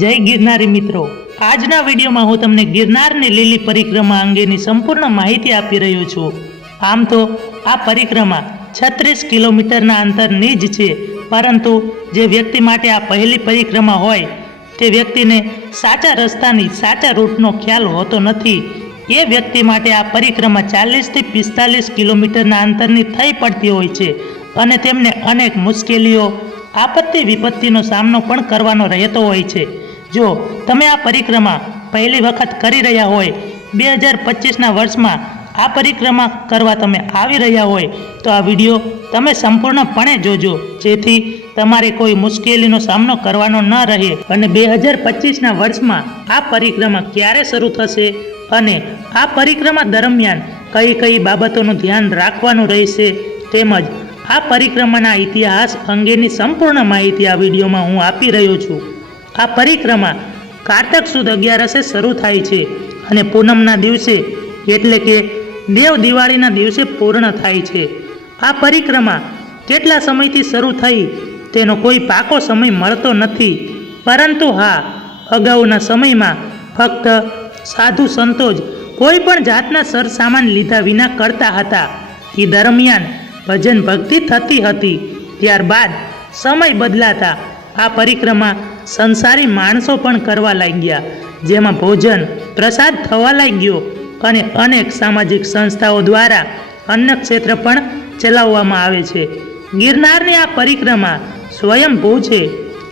જય ગિરનારી મિત્રો. આજના વિડીયોમાં હું તમને ગિરનારની લીલી પરિક્રમા અંગેની સંપૂર્ણ માહિતી આપી રહ્યો છું. આમ તો આ પરિક્રમા છત્રીસ કિલોમીટરના અંતરની જ છે, પરંતુ જે વ્યક્તિ માટે આ પહેલી પરિક્રમા હોય, તે વ્યક્તિને સાચા રસ્તાની સાચા રૂટનો ખ્યાલ હોતો નથી. એ વ્યક્તિ માટે આ પરિક્રમા ચાલીસથી પિસ્તાલીસ કિલોમીટરના અંતરની થઈ પડતી હોય છે અને તેમને અનેક મુશ્કેલીઓ, આપત્તિ વિપત્તિનો સામનો પણ કરવાનો રહેતો હોય છે. જો તમે આ પરિક્રમા પહેલી વખત કરી રહ્યા હોય, બે હજાર પચીસના વર્ષમાં આ પરિક્રમા કરવા તમે આવી રહ્યા હોય, તો આ વીડિયો તમે સંપૂર્ણપણે જોજો, જેથી તમારે કોઈ મુશ્કેલીનો સામનો કરવાનો ન રહે અને બે હજાર પચીસના વર્ષમાં આ પરિક્રમા ક્યારે શરૂ થશે અને આ પરિક્રમા દરમિયાન કઈ કઈ બાબતોનું ધ્યાન રાખવાનું રહેશે, તેમજ આ પરિક્રમાના ઇતિહાસ અંગેની સંપૂર્ણ માહિતી આ વિડીયોમાં હું આપી રહ્યો છું. આ પરિક્રમા કારતક સુદ અગિયારસે શરૂ થાય છે અને પૂનમના દિવસે એટલે કે દેવ દિવાળીના દિવસે પૂર્ણ થાય છે. આ પરિક્રમા કેટલા સમયથી શરૂ થઈ તેનો કોઈ પાકો સમય મળતો નથી. પરંતુ હા, અગાઉના સમયમાં ફક્ત સાધુ સંતો જ કોઈ પણ જાતના સરસામાન લીધા વિના કરતા હતા. એ દરમિયાન ભજન ભક્તિ થતી હતી. ત્યારબાદ સમય બદલાતા આ પરિક્રમા સંસારી માણસો પણ કરવા લાગ્યા. જેમાં ભોજન, પ્રસાદ થવા લાગ્યો અને અનેક સામાજિક સંસ્થાઓ દ્વારા અન્ય ક્ષેત્ર પણ ચલાવવામાં આવે છે. ગિરનારની આ પરિક્રમા સ્વયંભૂ છે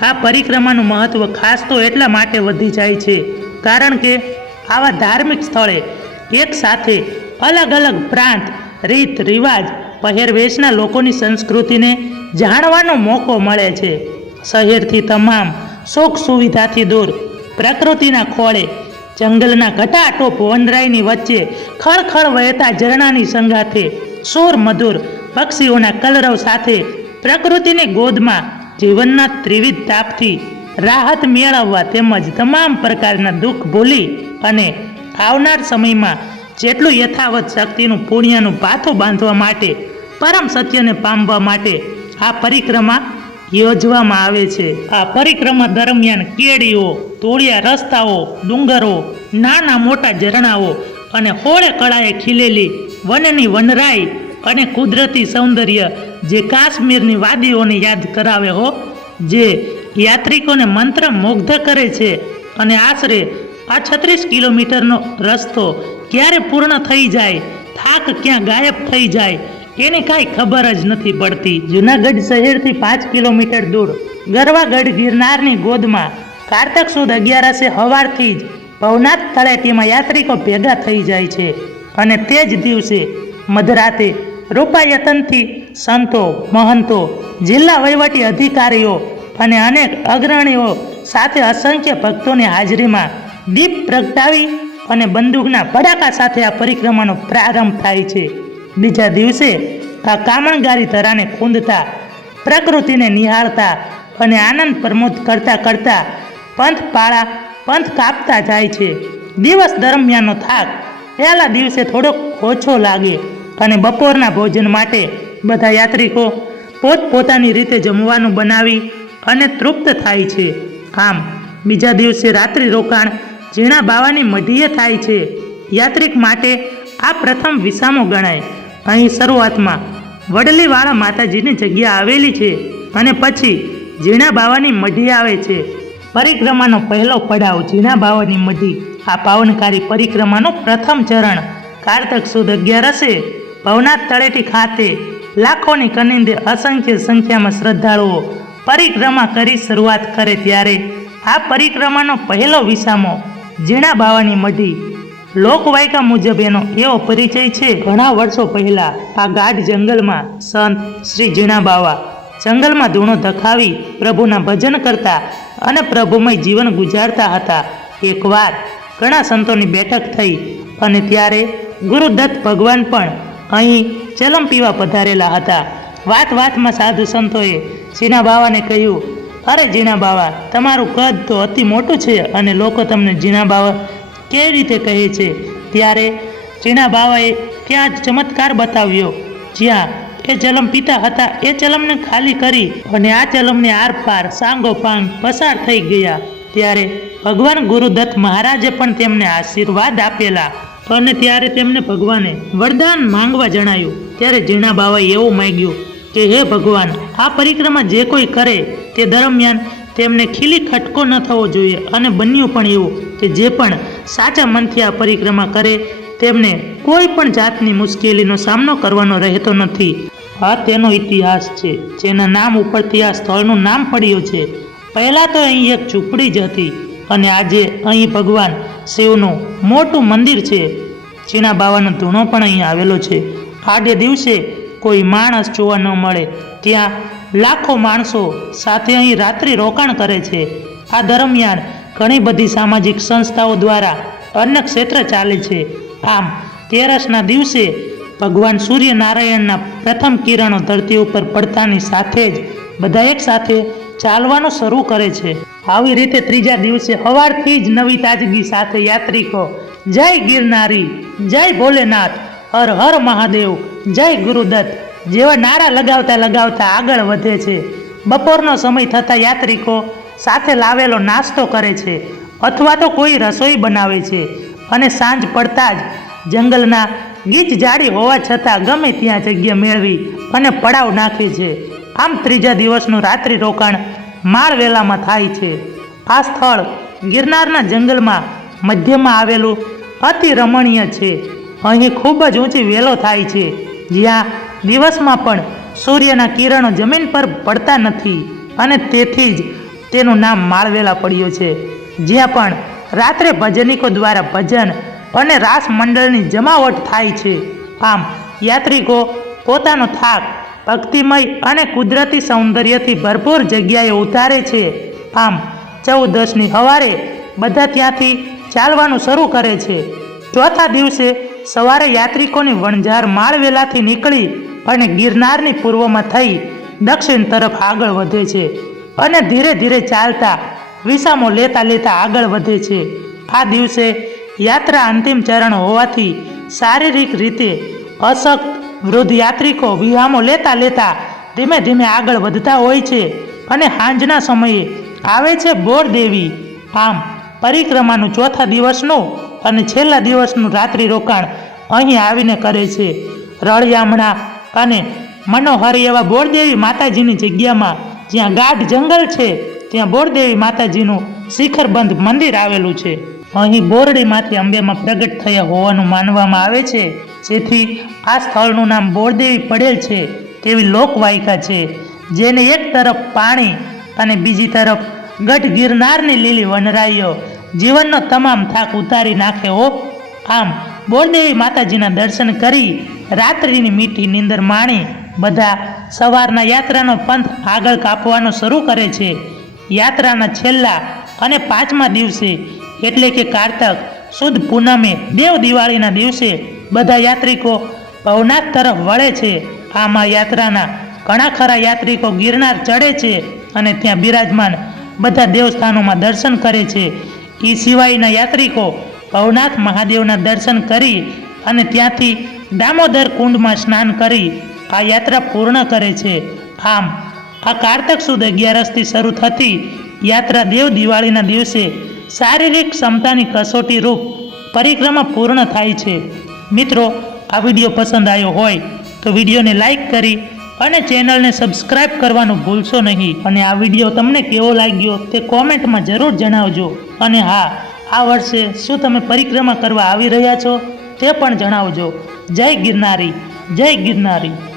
આ પરિક્રમાનું મહત્ત્વ ખાસ તો એટલા માટે વધી જાય છે, કારણ કે આવા ધાર્મિક સ્થળે એક સાથે અલગ અલગ પ્રાંત, રીત, રિવાજ, પહેરવેશના લોકોની સંસ્કૃતિને જાણવાનો મોકો મળે છે. શહેરથી તમામ સુખ સુવિધાથી દૂર. પ્રકૃતિના ખોળે, જંગલના ઘટાટોપ વનરાયની વચ્ચે ખળખળ વહેતા ઝરણાની સંગાથે સુર મધુર પક્ષીઓના કલરવ સાથે પ્રકૃતિની ગોદમાં જીવનના ત્રિવિધ તાપથી રાહત મેળવવા તેમજ તમામ પ્રકારના દુઃખ ભૂલી અને આવનાર સમયમાં જેટલું યથાવત શક્તિનું પુણ્યનું પાથું બાંધવા માટે, પરમ સત્યને પામવા માટે આ પરિક્રમા યોજવામાં આવે છે. આ પરિક્રમા દરમિયાન કેડીઓ તોળિયા રસ્તાઓ, ડુંગરો, નાના મોટા ઝરણાઓ અને હોળે કળાએ ખીલેલી વનની વનરાઈ અને કુદરતી સૌંદર્ય જે કાશ્મીરની વાદીઓને યાદ કરાવે હો, જે યાત્રિકોને મંત્ર મુગ્ધ કરે છે અને આશરે આ છત્રીસ કિલોમીટરનો રસ્તો ક્યારે પૂર્ણ થઈ જાય, થાક ક્યાં ગાયબ થઈ જાય એની કાંઈ ખબર જ નથી પડતી. જુનાગઢ શહેરથી પાંચ કિલોમીટર દૂર ગરવાગઢ ગિરનારની ગોદમાં કારતક સુદ અગિયારસે હવારથી જ ભવનાથ તળેટીમાં યાત્રિકો ભેગા થઈ જાય છે અને તે જ દિવસે મધરાતે રૂપાયતનથી સંતો, મહંતો, જિલ્લા વહીવટી અધિકારીઓ અને અનેક અગ્રણીઓ સાથે અસંખ્ય ભક્તોની હાજરીમાં દીપ પ્રગટાવી અને બંદૂકના ફડાકા સાથે આ પરિક્રમાનો પ્રારંભ થાય છે. બીજા દિવસે આ કામણગારી ધરાને ખૂંદતા, પ્રકૃતિને નિહાળતા અને આનંદ પ્રમોદ કરતા કરતા પંથ પાળા, પંથ કાપતા જાય છે. દિવસ દરમિયાનનો થાક, પહેલા દિવસે થોડોક ઓછો લાગે અને બપોરના ભોજન માટે બધા યાત્રિકો પોતપોતાની રીતે જમવાનું બનાવી અને તૃપ્ત થાય છે. આમ, બીજા દિવસે રાત્રિ રોકાણ ઝીણા બાવાની મઢીએ થાય છે. યાત્રિક માટે આ પ્રથમ વિસામો ગણાય. અહીં શરૂઆતમાં વડલીવાળા માતાજીની જગ્યા આવેલી છે અને પછી ઝીણા બાવાની મઢી આવે છે. પરિક્રમાનો પહેલો પડાવ ઝીણા બાવાની મઢી. આ પાવનકારી પરિક્રમાનું પ્રથમ ચરણ. કારતક સુદ અગિયારસે ભવનાથ તળેટી ખાતે લાખોની કનિંદે અસંખ્ય સંખ્યામાં શ્રદ્ધાળુઓ પરિક્રમા કરી શરૂઆત કરે ત્યારે આ પરિક્રમાનો પહેલો વિસામો ઝીણા બાવાની મઢી લોકવાયકા મુજબ એનો એવો પરિચય છે ઘણા વર્ષો પહેલા આ ગાઢ જંગલમાં સંત શ્રી જીણા બાવા જંગલમાં ધૂણો ધખાવી પ્રભુના ભજન કરતા અને પ્રભુમય જીવન ગુજારતા હતા. એકવાર ઘણા સંતોની બેઠક થઈ અને ત્યારે ગુરુદત્ત ભગવાન પણ અહીં ચલમ પીવા પધારેલા હતા. વાત વાતમાં સાધુ સંતોએ જીના બાવાને કહ્યું, અરે જીના બાવા તમારું કદ તો અતિ મોટું છે અને લોકો તમને જીના બાવા કેવી રીતે કહે છે? ત્યારે ઝીણા બાવાએ જ ચમત્કાર બતાવ્યો. જ્યાં એ ચલમ પીતા હતા, એ ચલમને ખાલી કરી અને આ ચલમને આરપાર સાંગો પાંગ પસાર થઈ ગયા. ત્યારે ભગવાન ગુરુદત્ત મહારાજે પણ તેમને આશીર્વાદ આપેલા અને ત્યારે તેમને ભગવાને વરદાન માંગવા જણાયું. ત્યારે ઝીણા બાવાએ એવું માંગ્યું કે, હે ભગવાન, આ પરિક્રમા જે કોઈ કરે તે દરમિયાન તેમને ખીલી ખટકો ન થવો જોઈએ અને બન્યું પણ એવું કે જે પણ સાચા મનથી આ પરિક્રમા કરે, તેમને કોઈ પણ જાતની મુશ્કેલીનો સામનો કરવાનો રહેતો નથી. આ તેનો ઇતિહાસ છે, જેના નામ ઉપરથી આ સ્થળનું નામ પડ્યું છે. પહેલાં તો અહીં એક ઝૂંપડી જ હતી અને આજે અહીં ભગવાન શિવનું મોટું મંદિર છે. ચીના બાવાનો ધૂણો પણ અહીં આવેલો છે. આડે દિવસે કોઈ માણસ જોવા ન મળે, ત્યાં લાખો માણસો સાથે અહીં રાત્રિ રોકાણ કરે છે. આ દરમિયાન ઘણી બધી સામાજિક સંસ્થાઓ દ્વારા અન્ન ક્ષેત્ર ચાલે છે. આમ તેરસના દિવસે ભગવાન સૂર્યનારાયણના પ્રથમ કિરણો ધરતી ઉપર પડતાની સાથે જ બધા એક સાથે ચાલવાનું શરૂ કરે છે. આવી રીતે ત્રીજા દિવસે સવારથી જ નવી તાજગી સાથે યાત્રિકો, જય ગિરનારી, જય ભોલેનાથ, હર હર મહાદેવ, જય ગુરુદત્ત જેવા નારા લગાવતા લગાવતા આગળ વધે છે. બપોરનો સમય થતાં યાત્રિકો સાથે લાવેલો નાસ્તો કરે છે અથવા તો કોઈ રસોઈ બનાવે છે અને સાંજ પડતા જ જંગલના ગીચ જાડી હોવા છતાં ગમે ત્યાં જગ્યા મેળવી અને પડાવ નાખે છે. આમ ત્રીજા દિવસનું રાત્રિ રોકાણ માળવેલામાં થાય છે. આ સ્થળ ગિરનારના જંગલમાં મધ્યમાં આવેલું અતિ રમણીય છે. અહીં ખૂબ જ ઊંચી વેલો થાય છે. જ્યાં દિવસમાં પણ સૂર્યના કિરણો જમીન પર પડતા નથી અને તેથી જ તેનું નામ માળવેલા પડ્યું છે. જ્યાં પણ રાત્રે ભજનિકો દ્વારા ભજન અને રાસ મંડળની જમાવટ થાય છે. આમ યાત્રિકો પોતાનો થાક, ભક્તિમય અને કુદરતી સૌંદર્યથી ભરપૂર જગ્યાએ ઉતારે છે. આમ ચૌદસની સવારે બધા ત્યાંથી ચાલવાનું શરૂ કરે છે. ચોથા દિવસે સવારે યાત્રિકોની વણઝાર માળવેલાથી નીકળી અને ગિરનારની પૂર્વમાં થઈ દક્ષિણ તરફ આગળ વધે છે અને ધીરે ધીરે ચાલતા વિસામો લેતા લેતા આગળ વધે છે. આ દિવસે યાત્રા અંતિમ ચરણ હોવાથી શારીરિક રીતે અશક્ત વૃદ્ધ યાત્રિકો વિહામો લેતા લેતા ધીમે ધીમે આગળ વધતા હોય છે અને સાંજના સમયે આવે છે બોરદેવી આમ પરિક્રમાનું ચોથા દિવસનું અને છેલ્લા દિવસનું રાત્રિ રોકાણ અહીં આવીને કરે છે. રળિયામણા અને મનોહરી એવા બોરદેવી માતાજીની જગ્યામાં જ્યાં ગાઢ જંગલ છે, ત્યાં બોરદેવી માતાજીનું શિખરબંધ મંદિર આવેલું છે. અહીં બોરડીમાંથી અંબેમાં પ્રગટ થયા હોવાનું માનવામાં આવે છે. જેથી આ સ્થળનું નામ બોરદેવી પડેલ છે તેવી લોકવાયકા છે. જેને એક તરફ પાણી અને બીજી તરફ ગઢ ગિરનારની લીલી વનરાઈઓ જીવનનો તમામ થાક ઉતારી નાખે હો આમ બોરદેવી માતાજીના દર્શન કરી રાત્રિની મીઠી નીંદર માણી બધા સવારના યાત્રાનો પંથ આગળ કાપવાનો શરૂ કરે છે. યાત્રાના છેલ્લા અને પાંચમા દિવસે એટલે કે કારતક, સુદ પૂનમે, દેવ દિવાળીના દિવસે બધા યાત્રિકો ભવનાથ તરફ વળે છે. આમાં યાત્રાના ઘણા ખરા યાત્રિકો ગિરનાર ચડે છે અને ત્યાં બિરાજમાન બધા દેવસ્થાનોમાં દર્શન કરે છે. એ સિવાયના યાત્રિકો ભવનાથ મહાદેવના દર્શન કરી અને ત્યાંથી દામોદર કુંડમાં સ્નાન કરી આ યાત્રા પૂર્ણ કરે છે. આમ, આ કારતક સુદ અગિયારસથી શરૂ થતી યાત્રા દેવ દિવાળીના દિવસે શારીરિક ક્ષમતાની કસોટી રૂપ પરિક્રમા પૂર્ણ થાય છે. મિત્રો, આ વીડિયો પસંદ આવ્યો હોય તો વિડીયોને લાઇક કરી અને ચેનલને સબસ્ક્રાઇબ કરવાનું ભૂલશો નહીં. અને આ વીડિયો તમને કેવો લાગ્યો તે કોમેન્ટમાં જરૂર જણાવજો. અને હા, આ વર્ષે શું તમે પરિક્રમા કરવા આવી રહ્યા છો? તે પણ જણાવજો. જય ગિરનારી જય ગિરનારી.